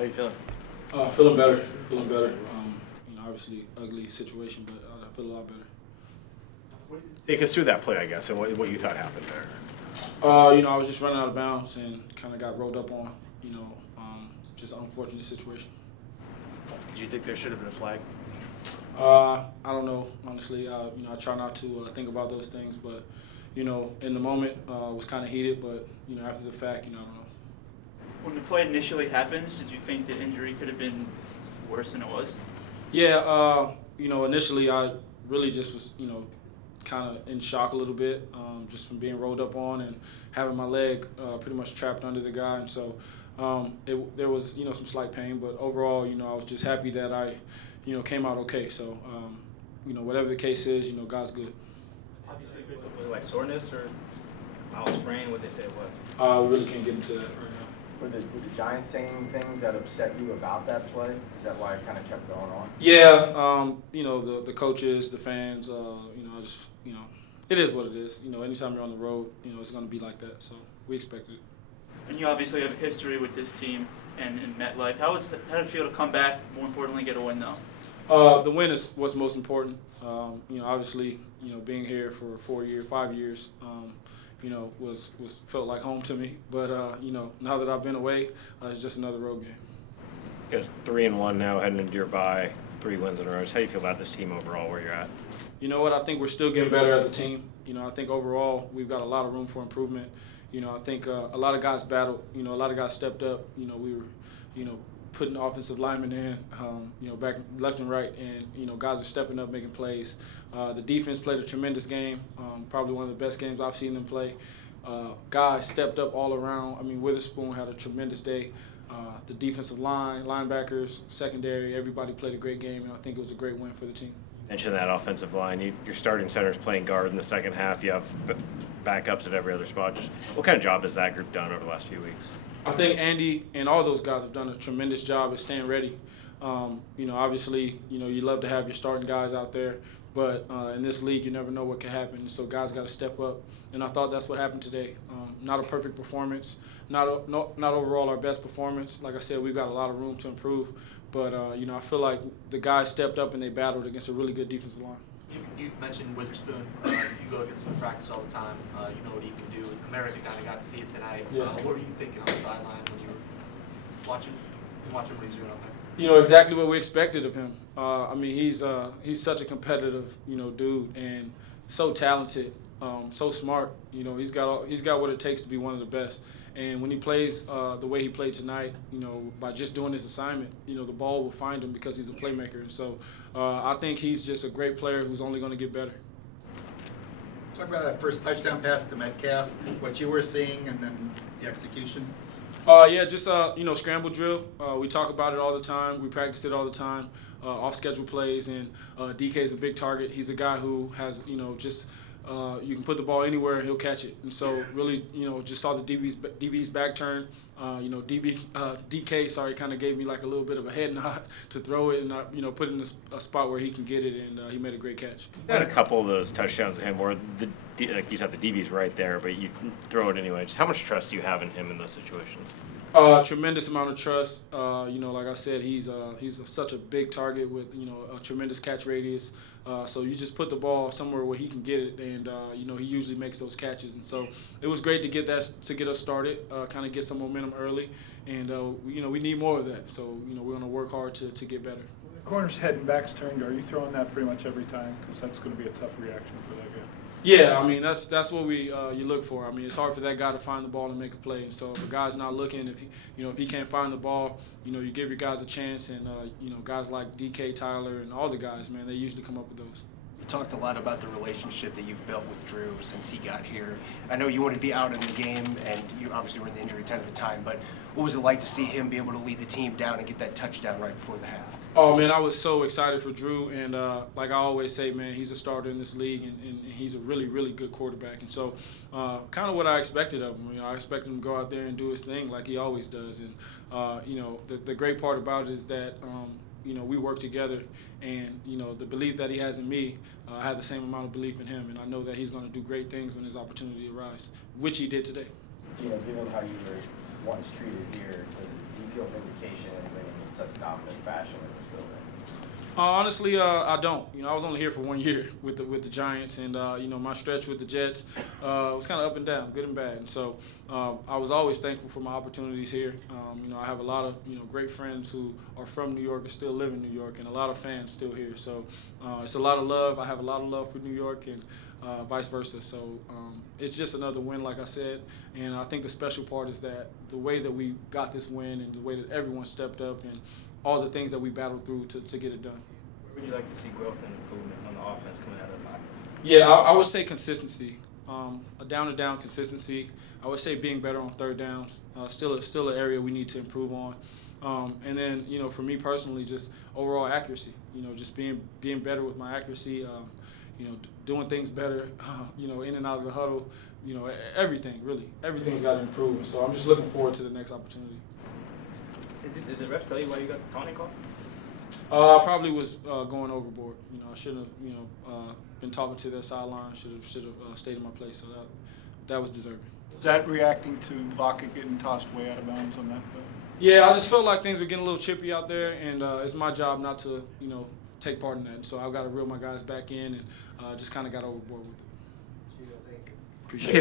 How you feeling? Feeling better. Obviously ugly situation, but I feel a lot better. Take us through that play, I guess, and what you thought happened there. I was just running out of bounds and kind of got rolled up on. Just an unfortunate situation. Did you think there should have been a flag? I don't know, honestly. I try not to think about those things, but in the moment, was kind of heated. But after the fact, I don't know. When the play initially happens, did you think the injury could have been worse than it was? Yeah, initially I really just was, kind of in shock a little bit, just from being rolled up on and having my leg pretty much trapped under the guy, and so there was, some slight pain, but overall, I was just happy that I, came out okay. So, whatever the case is, God's good. Was it like soreness or mild sprain? What they say it was? We really can't get into that right now. Were the Giants saying things that upset you about that play? Is that why it kind of kept going on? Yeah, the coaches, the fans, it is what it is. Anytime you're on the road, it's going to be like that. So we expect it. And you obviously have a history with this team and in MetLife. How did it feel to come back? More importantly, get a win though. The win is what's most important. Obviously, being here for 5 years, was felt like home to me. But now that I've been away, it's just another road game. You guys 3-1 now, heading into your bye, 3 wins in a row. How do you feel about this team overall, where you're at? You know what? I think we're still getting better as a team. I think overall we've got a lot of room for improvement. I think a lot of guys battled. A lot of guys stepped up. We were, putting offensive linemen in, back left and right, and guys are stepping up, making plays. The defense played a tremendous game, probably one of the best games I've seen them play. Guys stepped up all around. Witherspoon had a tremendous day. The defensive line, linebackers, secondary, everybody played a great game, and I think it was a great win for the team. Mention that offensive line. Your starting center's playing guard in the second half. You have backups at every other spot. Just what kind of job has that group done over the last few weeks? I think Andy and all those guys have done a tremendous job at staying ready. Obviously, you love to have your starting guys out there, but in this league, you never know what can happen. So guys got to step up, and I thought that's what happened today. Not a perfect performance, not overall our best performance. Like I said, we've got a lot of room to improve, but I feel like the guys stepped up and they battled against a really good defensive line. You've mentioned Witherspoon. You go against him in practice all the time. You know what he can do. America kind of got to see it tonight. Yeah. What were you thinking on the sideline when you were watching what he was doing out there? Exactly what we expected of him. He's such a competitive, dude, and so talented, so smart. He's got what it takes to be one of the best. And when he plays the way he played tonight, by just doing his assignment, the ball will find him because he's a playmaker. And so I think he's just a great player who's only going to get better. Talk about that first touchdown pass to Metcalf, what you were seeing, and then the execution. Scramble drill. We talk about it all the time. We practice it all the time. Off-schedule plays, and DK's a big target. He's a guy who has, you can put the ball anywhere and he'll catch it. And so really, just saw the DB's back turn. DK kind of gave me like a little bit of a head nod to throw it and, put it in a spot where he can get it, and he made a great catch. You had a couple of those touchdowns to him where, like you said, the DB's right there, but you throw it anyway. Just how much trust do you have in him in those situations? Tremendous amount of trust. Like I said, he's such a big target with, a tremendous catch radius. So you just put the ball somewhere where he can get it, and he usually makes those catches. And so it was great to get us started, kind of get some momentum early, and we need more of that. So we're going to work hard to get better. The corner's head and back's turned. Are you throwing that pretty much every time? Because that's going to be a tough reaction for that guy. Yeah, that's what you look for. It's hard for that guy to find the ball and make a play. And so if a guy's not looking, if he can't find the ball, you give your guys a chance. And guys like DK, Tyler, and all the guys, man, they usually come up with those. You talked a lot about the relationship that you've built with Drew since he got here. I know you wanted to be out in the game, and you obviously were in the injury tent at the time. But what was it like to see him be able to lead the team down and get that touchdown right before the half? Oh, man, I was so excited for Drew, and like I always say, man, he's a starter in this league, and he's a really, really good quarterback. And so kind of what I expected of him. I expected him to go out there and do his thing like he always does. And, the great part about it is that, we work together, and, the belief that he has in me, I have the same amount of belief in him, and I know that he's going to do great things when his opportunity arrives, which he did today. Geno, given how you were once treated here, do you feel vindication in winning in such dominant fashion in this building? Honestly, I don't. I was only here for 1 year with the Giants, and my stretch with the Jets was kind of up and down, good and bad. And so I was always thankful for my opportunities here. I have a lot of great friends who are from New York and still live in New York, and a lot of fans still here. So it's a lot of love. I have a lot of love for New York, and vice versa. So it's just another win, like I said. And I think the special part is that the way that we got this win and the way that everyone stepped up and all the things that we battled through to get it done. Where would you like to see growth and improvement on the offense coming out of the bye? Yeah, I would say consistency. A down-to-down consistency. I would say being better on third downs. Still an area we need to improve on. And then, for me personally, just overall accuracy. Just being better with my accuracy. Doing things better. In and out of the huddle. Everything really. Everything's got to improve. And so I'm just looking forward to the next opportunity. Did the ref tell you why you got the taunting call? I probably was going overboard. I shouldn't have, been talking to their sideline. Should have stayed in my place. So that was deserving. Is that reacting to Lockett getting tossed way out of bounds on that play? Yeah, I just felt like things were getting a little chippy out there, and it's my job not to, take part in that. And so I've got to reel my guys back in, and just kind of got overboard with it. Appreciate it.